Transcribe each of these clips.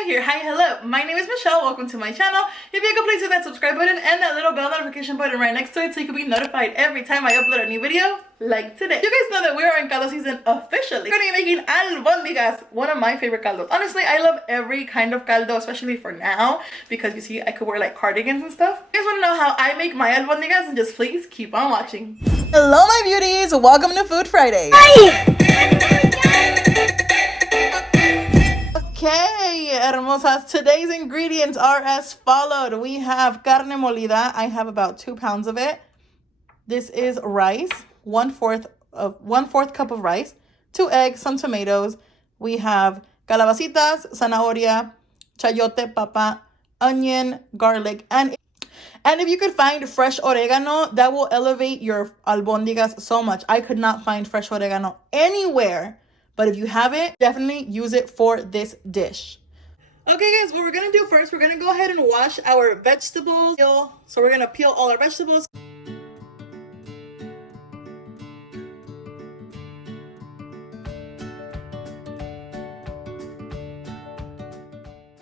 new here, hi, hello, my name is Michelle, welcome to my channel. If you could please hit that subscribe button and that little bell notification button right next to it so you can be notified every time I upload a new video, like today. You guys know that we are in caldo season officially. We're gonna be making albondigas, one of my favorite caldos. Honestly, I love every kind of caldo, especially for now, because you see, I could wear like cardigans and stuff. If you guys wanna know how I make my albondigas, then just please keep on watching. Hello, my beauties, welcome to Food Friday. Hi! Okay, hermosas, today's ingredients are as followed. We have carne molida. I have about 2 pounds of it. This is rice, one fourth cup of rice, 2 eggs, some tomatoes. We have calabacitas, zanahoria, chayote, papa, onion, garlic, and if you could find fresh oregano, that will elevate your albondigas so much. I could not find fresh oregano anywhere. But if you have it, definitely use it for this dish. Okay, guys, what we're going to do first, we're going to go ahead and wash our vegetables. So we're going to peel all our vegetables.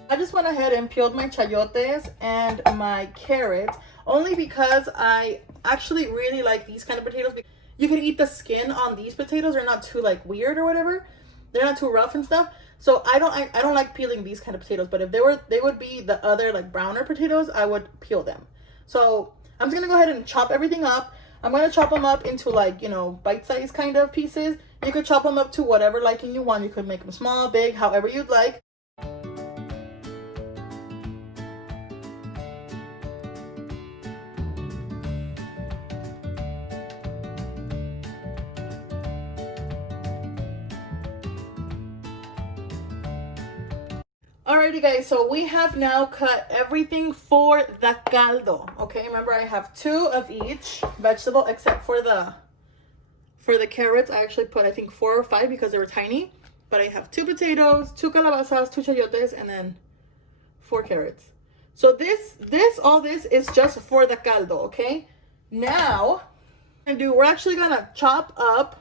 I just went ahead and peeled my chayotes and my carrots, only because I actually really like these kind of potatoes. You can eat the skin on these potatoes. They're not too like weird or whatever. They're not too rough and stuff. So I don't like peeling these kind of potatoes. But if they would be the other like browner potatoes, I would peel them. So I'm just gonna go ahead and chop everything up. I'm gonna chop them up into like, you know, bite-sized kind of pieces. You could chop them up to whatever liking you want. You could make them small, big, however you'd like. Alrighty, guys, so we have now cut everything for the caldo. Okay, remember I have 2 of each vegetable except for the carrots. I actually put I think 4 or 5 because they were tiny. But I have 2 potatoes, 2 calabazas, 2 chayotes, and then 4 carrots. So all this is just for the caldo, okay? Now, we're actually gonna chop up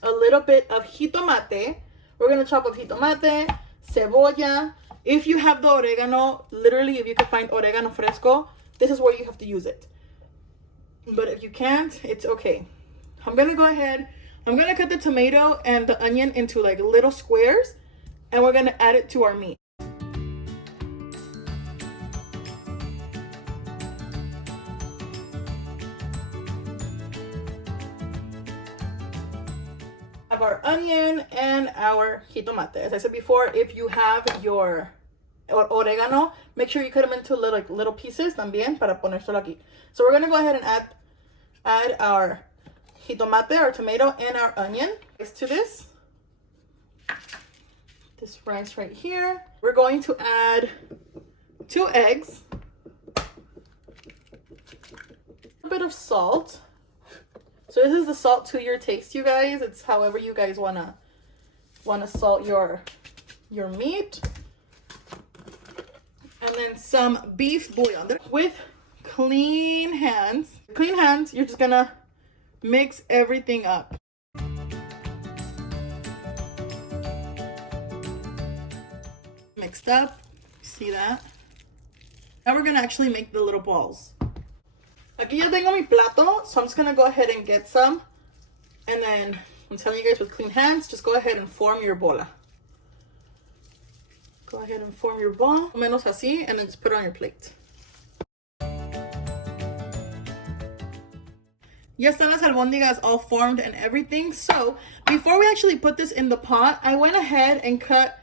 a little bit of jitomate. We're gonna chop up jitomate, cebolla. If you have the oregano, literally if you can find oregano fresco, this is where you have to use it. But if you can't, it's okay. I'm gonna go ahead, I'm gonna cut the tomato and the onion into like little squares, and we're gonna add it to our meat. Our onion and our jitomate. As I said before, if you have your oregano, make sure you cut them into little pieces también para ponérselo aquí. So we're gonna go ahead and add our jitomate, our tomato, and our onion to this rice right here. We're going to add 2 eggs, a bit of salt. So this is the salt to your taste, you guys. It's however you guys wanna salt your meat. And then some beef bouillon. With clean hands, you're just gonna mix everything up. Mixed up, see that? Now we're gonna actually make the little balls. Aquí ya tengo mi plato, so I'm just gonna go ahead and get some. And then, I'm telling you guys, with clean hands, just go ahead and form your bola. Go ahead and form your ball, menos así, and then just put it on your plate. Ya están las albóndigas all formed and everything. So, before we actually put this in the pot, I went ahead and cut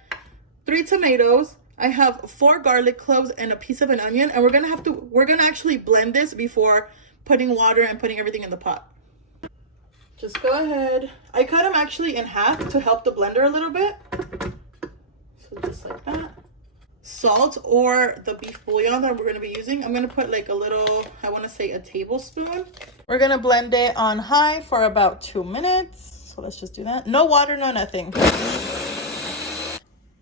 3 tomatoes. I have 4 garlic cloves and a piece of an onion, and we're gonna actually blend this before putting water and putting everything in the pot. Just go ahead. I cut them actually in half to help the blender a little bit. So just like that. Salt or the beef bouillon that we're gonna be using, I'm gonna put like a little, I wanna say a tablespoon. We're gonna blend it on high for about 2 minutes. So let's just do that. No water, no nothing.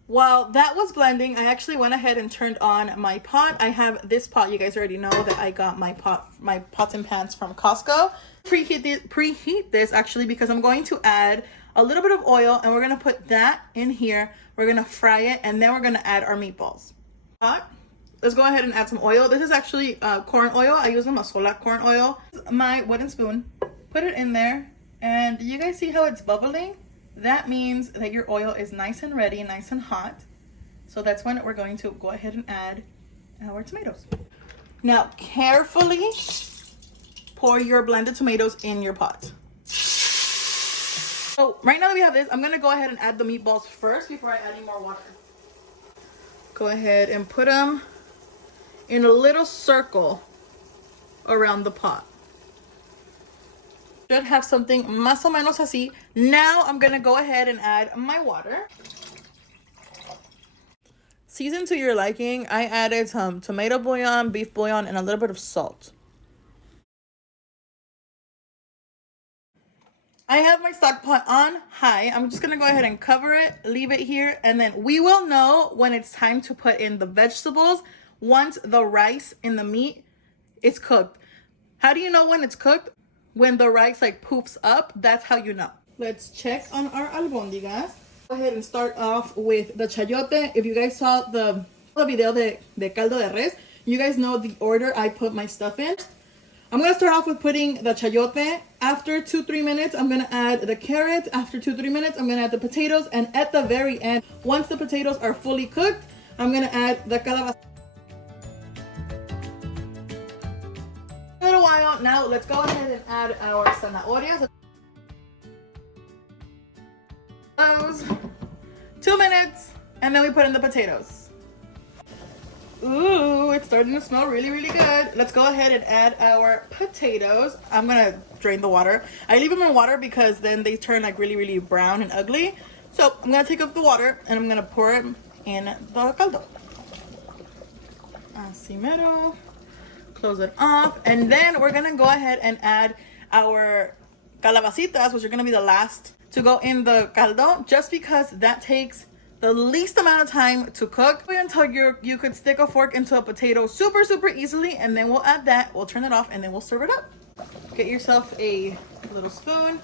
While that was blending, I actually went ahead and turned on my pot. I have this pot. You guys already know that I got my pots and pans from Costco. Preheat this actually because I'm going to add a little bit of oil, and we're gonna put that in here. We're gonna fry it, and then we're gonna add our meatballs. Let's go ahead and add some oil. This is actually corn oil. I use the Masola corn oil. My wooden spoon. Put it in there, and you guys see how it's bubbling? That means that your oil is nice and ready, nice and hot. So that's when we're going to go ahead and add our tomatoes. Now, carefully pour your blended tomatoes in your pot. So right now that we have this, I'm gonna go ahead and add the meatballs first before I add any more water. Go ahead and put them in a little circle around the pot. Should have something más o menos así. Now I'm gonna go ahead and add my water. Season to your liking. I added some tomato bouillon, beef bouillon, and a little bit of salt. I have my stock pot on high. I'm just gonna go ahead and cover it, leave it here, and then we will know when it's time to put in the vegetables once the rice and the meat is cooked. How do you know when it's cooked? When the rice like poofs up, that's how you know. Let's check on our albondigas. Go ahead and start off with the chayote. If you guys saw the video de caldo de res, you guys know the order I put my stuff in. I'm gonna start off with putting the chayote. After 2-3 minutes, I'm gonna add the carrots. After 2-3 minutes, I'm gonna add the potatoes. And at the very end, once the potatoes are fully cooked, I'm gonna add the calabaza. A little while. Now let's go ahead and add our zanahorias. Those 2 minutes, and then we put in the potatoes. Ooh, it's starting to smell really, really good. Let's go ahead and add our potatoes. I'm gonna drain the water. I leave them in water because then they turn like really, really brown and ugly. So I'm gonna take up the water and I'm gonna pour it in the caldo. Así mero. Close it off, and then we're gonna go ahead and add our calabacitas, which are gonna be the last to go in the caldo, just because that takes the least amount of time to cook. Wait until you could stick a fork into a potato super easily, and then we'll add that, we'll turn it off, and then we'll serve it up. Get yourself a little spoon,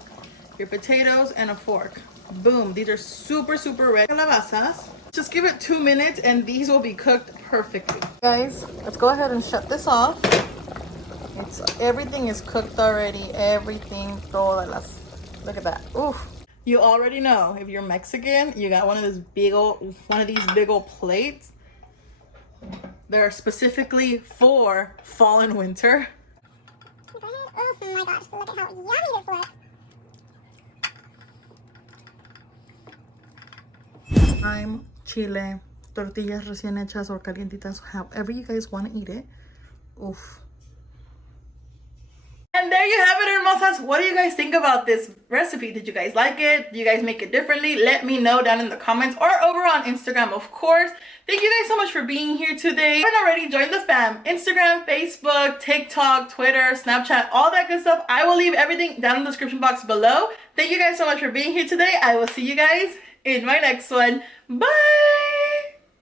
your potatoes, and a fork. Boom, these are super red calabazas. Just give it 2 minutes and these will be cooked perfectly. Guys, let's go ahead and shut this off. Everything is cooked already. Everything, todas las, look at that. Oof. You already know, if you're Mexican, you got one of these big old plates. They're specifically for fall and winter. Oh my gosh, look at how yummy this looks. Lime, chile, tortillas recién hechas or calientitas, however you guys want to eat it. Oof. And there you have it, hermosas. What do you guys think about this recipe? Did you guys like it? Do you guys make it differently? Let me know down in the comments or over on Instagram, of course. Thank you guys so much for being here today. If you haven't already, join the fam. Instagram, Facebook, TikTok, Twitter, Snapchat, all that good stuff. I will leave everything down in the description box below. Thank you guys so much for being here today. I will see you guys in my next one. Bye!